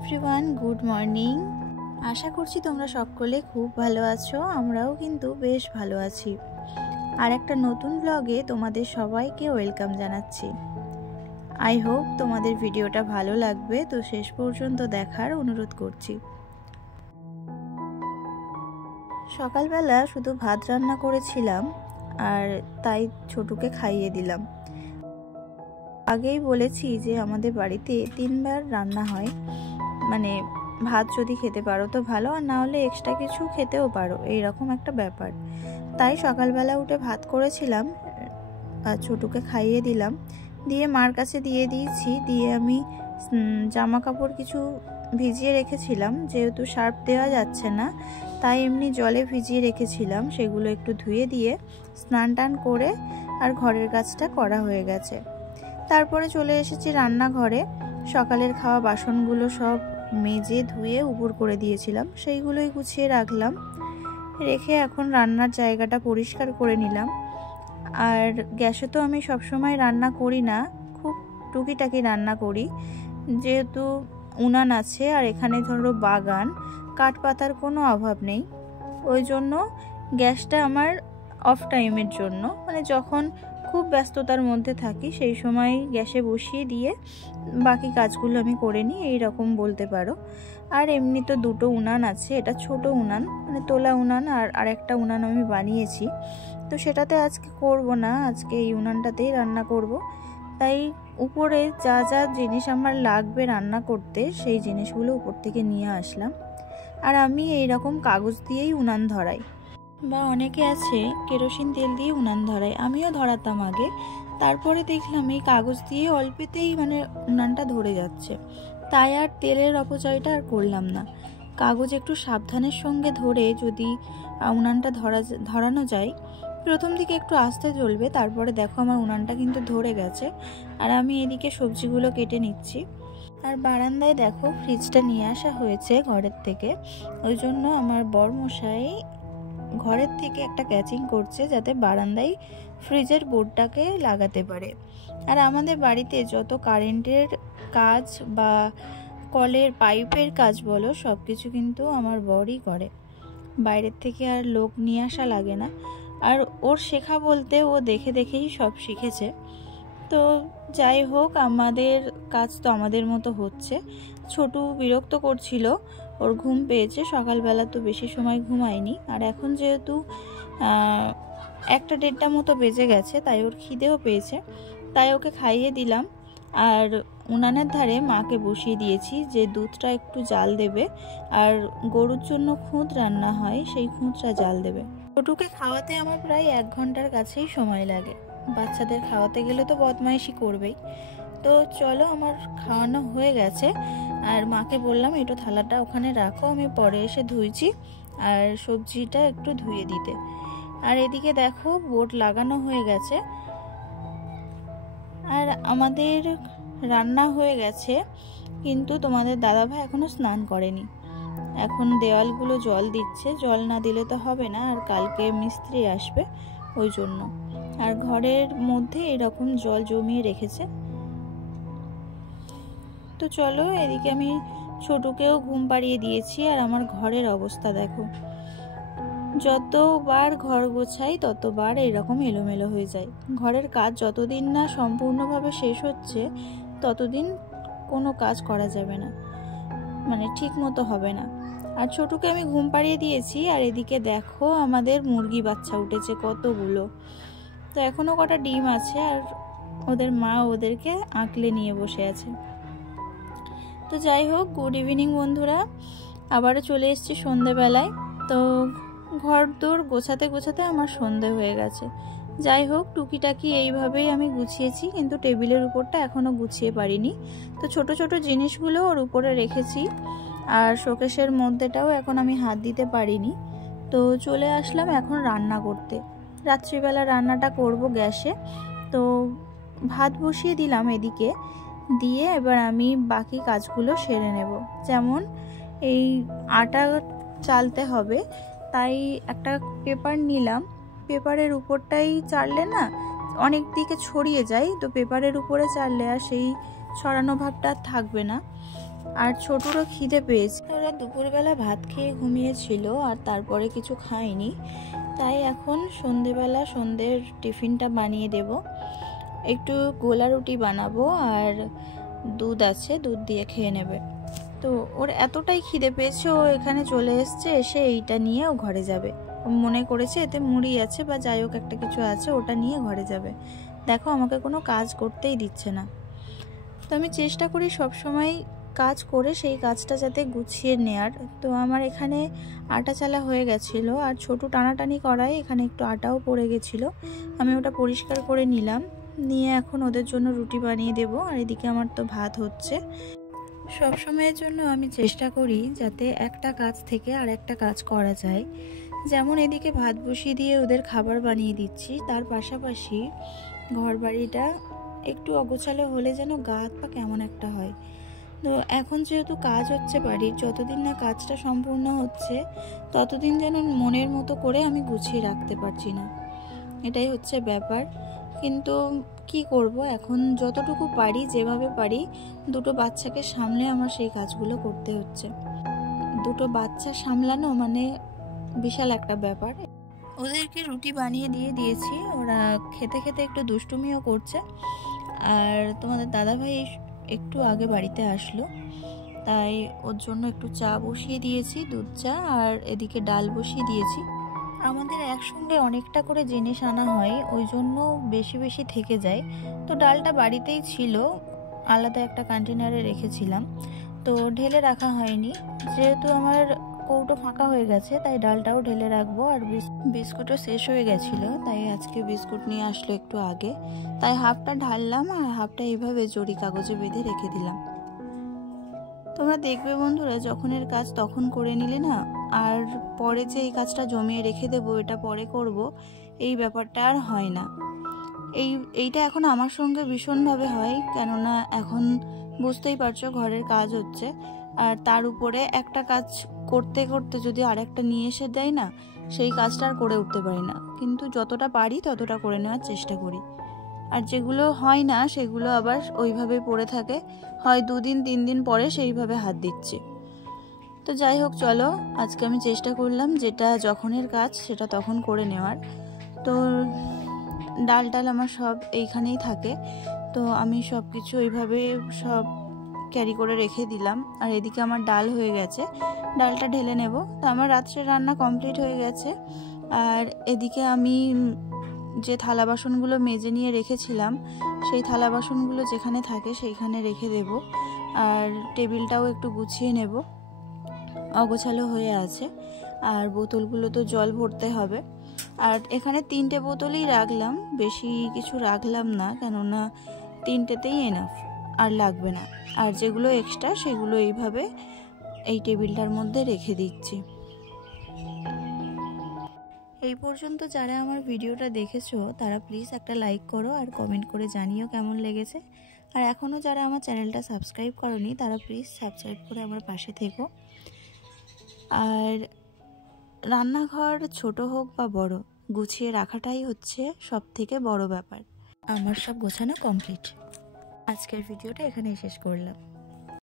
Everyone, good morning. আশা করছি তোমরা সকলে খুব ভালো আছো। আমরাও কিন্তু বেশ ভালো আছি। আর একটা নতুন ব্লগে তোমাদের সবাইকে ওয়েলকাম জানাচ্ছি। আই হোপ তোমাদের ভিডিওটা ভালো লাগবে, তো শেষ পর্যন্ত দেখার অনুরোধ করছি। সকালবেলা শুধু ভাত রান্না করেছিলাম আর তাই ছোটুকে খাইয়ে দিলাম। আগেই বলেছি যে আমাদের বাড়িতে 3 বার রান্না হয়, মানে ভাত যদি খেতে পারো তো ভালো, আর না হলে এক্সট্রা কিছু খেতেও পারো, এইরকম একটা ব্যাপার। তাই সকালবেলা উঠে ভাত করেছিলাম আর ছোটুকে খাইয়ে দিলাম, দিয়ে মার কাছে দিয়ে দিয়েছি। দিয়ে আমি জামা কাপড় কিছু ভিজিয়ে রেখেছিলাম, যেহেতু সার্ফ দেওয়া যাচ্ছে না তাই এমনি জলে ভিজিয়ে রেখেছিলাম, সেগুলো একটু ধুয়ে দিয়ে স্নান টান করে আর ঘরের কাজটা করা হয়ে গেছে। তারপরে চলে এসেছি রান্নাঘরে। সকালের খাওয়া বাসনগুলো সব মেজে ধুয়ে উপুর করে দিয়েছিলাম, সেইগুলোই গুছিয়ে রাখলাম। রেখে এখন রান্নার জায়গাটা পরিষ্কার করে নিলাম। আর গ্যাসে তো আমি সবসময় রান্না করি না, খুব টুকিটাকি রান্না করি, যেহেতু উনান আছে আর এখানে ধরো বাগান, কাঠ পাতার কোনো অভাব নেই। ওই জন্য গ্যাসটা আমার অফ টাইমের জন্য, মানে যখন খুব ব্যস্ততার মধ্যে থাকি সেই সময় গ্যাসে বসিয়ে দিয়ে বাকি কাজগুলো আমি করে নিই, এইরকম বলতে পারো। আর এমনি তো দুটো উনান আছে, এটা ছোট উনান, মানে তোলা উনান, আর আরেকটা উনান আমি বানিয়েছি, তো সেটাতে আজকে করব না, আজকে এই উনানটাতেই রান্না করব। তাই উপরে যা যা জিনিস আমার লাগবে রান্না করতে সেই জিনিসগুলো উপর থেকে নিয়ে আসলাম। আর আমি এইরকম কাগজ দিয়েই উনান ধরাই, বা অনেকে আছে কেরোসিন তেল দিয়ে উনান ধরায়, আমিও ধরাতাম আগে। তারপরে দেখলাম এই কাগজ দিয়ে অল্পেতেই মানে উনানটা ধরে যাচ্ছে, তাই আর তেলের অপচয়টা আর করলাম না। কাগজ একটু সাবধানের সঙ্গে ধরে যদি উনানটা ধরানো যায়, প্রথম দিকে একটু আস্তে জ্বলবে, তারপরে দেখো আমার উনানটা কিন্তু ধরে গেছে। আর আমি এদিকে সবজিগুলো কেটে নিচ্ছি। আর বারান্দায় দেখো ফ্রিজটা নিয়ে আসা হয়েছে ঘরের থেকে, ওই জন্য আমার বরমশাই ঘরের থেকে একটা ক্যাচিং করছে যাতে বারান্দায় ফ্রিজের বোর্ডটাকে লাগাতে পারে। আর আমাদের বাড়িতে যত কারেন্টের কাজ বা কলের পাইপের কাজ বলো, সব কিছু কিন্তু আমার বরই করে, বাইরের থেকে আর লোক নিয়ে আসা লাগে না। আর ওর শেখা বলতে ও দেখে দেখেই সব শিখেছে। তো যাই হোক, আমাদের কাজ তো আমাদের মতো হচ্ছে। ছোটু বিরক্ত করছিল, ওর ঘুম পেয়েছে, সকালবেলা তো বেশি সময় ঘুমায়নি, আর এখন যেহেতু 1-1:30 মতো বেজে গেছে, তাই ওর খিদেও পেয়েছে, তাই ওকে খাইয়ে দিলাম। আর উনানের ধারে মাকে বসিয়ে দিয়েছি যে দুধটা একটু জাল দেবে, আর গরুর জন্য খুদ রান্না হয়, সেই খুদটা জাল দেবে। ছোটুকে খাওয়াতে আমার প্রায় 1 ঘন্টার কাছেই সময় লাগে। বাচ্চাদের খাওয়াতে গেলে তো বদমাইশি করবেই। তো চলো, আমার খাওয়ানো হয়ে গেছে, আর মাকে বললাম একটু থালাটা ওখানে রাখো, আমি পরে এসে ধুইছি, আর সবজিটা একটু ধুয়ে দিতে। আর এদিকে দেখো বোর্ড লাগানো হয়ে গেছে, আর আমাদের রান্না হয়ে গেছে, কিন্তু তোমাদের দাদাভাই এখনো স্নান করেনি। এখন দেওয়ালগুলো জল দিচ্ছে, জল না দিলে তো হবে না, আর কালকে মিস্ত্রি আসবে ওই জন্য। আর ঘরের মধ্যে এরকম জল জমিয়ে রেখেছে। তো চলো, এদিকে আমি ছোটুকেও ঘুম পাড়িয়ে দিয়েছি। আর আমার ঘরের অবস্থা দেখো, যতবার ঘর গোছাই ততবার এরকম এলোমেলো হয়ে যায়। ঘরের কাজ যতদিন না সম্পূর্ণভাবে শেষ হচ্ছে ততদিন কোনো কাজ করা যাবে না, মানে ঠিক মতো হবে না। আর ছোটুকে আমি ঘুম পাড়িয়ে দিয়েছি, আর এদিকে দেখো আমাদের মুরগি বাচ্চা উঠেছে কতগুলো। তো এখনো কটা ডিম আছে, আর ওদের মা ওদেরকে আঁকলে নিয়ে বসে আছে। তো যাই হোক, গুড ইভিনিং বন্ধুরা, আবারও চলে এসেছি সন্ধেবেলায়। তো ঘর দোর গোছাতে গোছাতে আমার সন্ধে হয়ে গেছে। যাই হোক, টুকিটাকি এইভাবেই আমি গুছিয়েছি, কিন্তু টেবিলের উপরটা এখনও গুছিয়ে পারিনি। তো ছোট ছোট জিনিসগুলো ওর উপরে রেখেছি, আর শোকেসের মধ্যেটাও এখন আমি হাত দিতে পারিনি। তো চলে আসলাম এখন রান্না করতে। রাত্রিবেলা রান্নাটা করব গ্যাসে। তো ভাত বসিয়ে দিলাম এদিকে, দিয়ে এবার আমি বাকি কাজগুলো সেরে নেব। যেমন এই আটা চালতে হবে, তাই একটা পেপার নিলাম। পেপারের উপরটাই চাললে না অনেক দিকে ছড়িয়ে যায়, তো পেপারের উপরে চাললে আর সেই ছড়ানো ভাবটা থাকবে না। আর ছোটুরও খিদে পেয়েছে। ওরা দুপুরবেলা ভাত খেয়ে ঘুমিয়েছিল আর তারপরে কিছু খায়নি, তাই এখন সন্ধ্যের টিফিনটা বানিয়ে দেব। একটু গোলা রুটি বানাবো আর দুধ আছে, দুধ দিয়ে খেয়ে নেবে। তো ওর এতটাই খিদে পেয়েছে, ও এখানে চলে এসছে, এসে এইটা নিয়ে ও ঘরে যাবে। মনে করেছে এতে মুড়ি আছে বা যাই হোক একটা কিছু আছে, ওটা নিয়ে ঘরে যাবে। দেখো আমাকে কোনো কাজ করতেই দিচ্ছে না। তো আমি চেষ্টা করি সব সময় কাজ করে সেই কাজটা যাতে গুছিয়ে নেয়ার। তো আমার এখানে আটা চালা হয়ে গেছিলো আর ছোট টানাটানি করায় এখানে একটু আটাও পড়ে গেছিলো। আমি ওটা পরিষ্কার করে নিলাম, নিয়ে এখন ওদের জন্য রুটি বানিয়ে দেব। আর এদিকে আমার তো ভাত হচ্ছে। সব সময়ের জন্য আমি চেষ্টা করি যাতে একটা কাজ থেকে আর একটা কাজ করা যায়। যেমন এদিকে ভাত বসিয়ে দিয়ে ওদের খাবার বানিয়ে দিচ্ছি, তার পাশাপাশি ঘর বাড়িটা একটু অগোছালো হলে যেন গা হাত পা কেমন একটা হয়। তো এখন যেহেতু কাজ হচ্ছে বাড়ির, যতদিন না কাজটা সম্পূর্ণ হচ্ছে ততদিন যেন মনের মতো করে আমি গুছিয়ে রাখতে পারছি না, এটাই হচ্ছে ব্যাপার। কিন্তু কি করব, এখন যতটুকু পারি যেভাবে পারি, দুটো বাচ্চাকে সামলে আমার সেই কাজগুলো করতে হচ্ছে। দুটো বাচ্চা সামলানো মানে বিশাল একটা ব্যাপার। ওদেরকে রুটি বানিয়ে দিয়েছি, ওরা খেতে খেতে একটু দুষ্টুমিও করছে। আর তোমাদের দাদাভাই একটু আগে বাড়িতে আসলো, তাই ওর জন্য একটু চা বসিয়ে দিয়েছি, দুধ চা, আর এদিকে ডাল বসিয়ে দিয়েছি। আমাদের একসঙ্গে অনেকটা করে জিনিস আনা হয়, ওই জন্য বেশি বেশি থেকে যায়। তো ডালটা বাড়িতেই ছিল, আলাদা একটা কন্টেনারে রেখেছিলাম, তো ঢেলে রাখা হয়নি। যেহেতু আমার কৌটো ফাঁকা হয়ে গেছে তাই ডালটাও ঢেলে রাখবো। আর বিস্কুটও শেষ হয়ে গেছিলো, তাই আজকে বিস্কুট নিয়ে আসলো একটু আগে, তাই হাফটা ঢাললাম আর হাফটা এইভাবে জরি কাগজে বেঁধে রেখে দিলাম। তোমরা দেখবে বন্ধুরা, যখনের কাজ তখন করে নিলে না, আর পরে যে এই কাজটা জমিয়ে রেখে দেবো, এটা পরে করব, এই ব্যাপারটা আর হয় না। এইটা এখন আমার সঙ্গে ভীষণভাবে হয়, কেননা এখন বুঝতেই পারছো ঘরের কাজ হচ্ছে, আর তার উপরে একটা কাজ করতে করতে যদি আরেকটা নিয়ে এসে দেয় না, সেই কাজটা আর করে উঠতে পারি না। কিন্তু যতটা পারি ততটা করে নেওয়ার চেষ্টা করি, আর যেগুলো হয় না সেগুলো আবার ওইভাবে পড়ে থাকে, হয় 2 দিন 3 দিন পরে সেইভাবে হাত দিচ্ছি। তো যাই হোক, চলো আজকে আমি চেষ্টা করলাম যেটা যখনের কাজ সেটা তখন করে নেওয়ার। তো ডাল আমার সব এইখানেই থাকে, তো আমি সব কিছু এইভাবে সব ক্যারি করে রেখে দিলাম। আর এদিকে আমার ডাল হয়ে গেছে, ডালটা ঢেলে নেব। তো আমার রাত্রে রান্না কমপ্লিট হয়ে গেছে। আর এদিকে আমি যে থালা বাসনগুলো মেজে নিয়ে রেখেছিলাম, সেই থালা বাসনগুলো যেখানে থাকে সেইখানে রেখে দেব। আর টেবিলটাও একটু গুছিয়ে নেব, অগোছালো হয়ে আছে। আর বোতলগুলো তো জল ভরতে হবে। আর এখানে 3টে বোতলই রাখলাম, বেশি কিছু রাখলাম না, কেননা 3টেতেই এনাফ, আর লাগবে না। আর যেগুলো এক্সট্রা সেগুলো এইভাবে এই টেবিলটার মধ্যে রেখে দিচ্ছি। এই পর্যন্ত যারা আমার ভিডিওটা দেখেছো তারা প্লিজ একটা লাইক করো আর কমেন্ট করে জানিও কেমন লেগেছে। আর এখনও যারা আমার চ্যানেলটা সাবস্ক্রাইব করোনি তারা প্লিজ সাবস্ক্রাইব করে আমার পাশে থেকো। আর রান্নাঘর ছোট হোক বা বড়, গুছিয়ে রাখাটাই হচ্ছে সব থেকে বড় ব্যাপার। আমার সব গোছানো কমপ্লিট। আজকের ভিডিওটা এখানেই শেষ করলাম।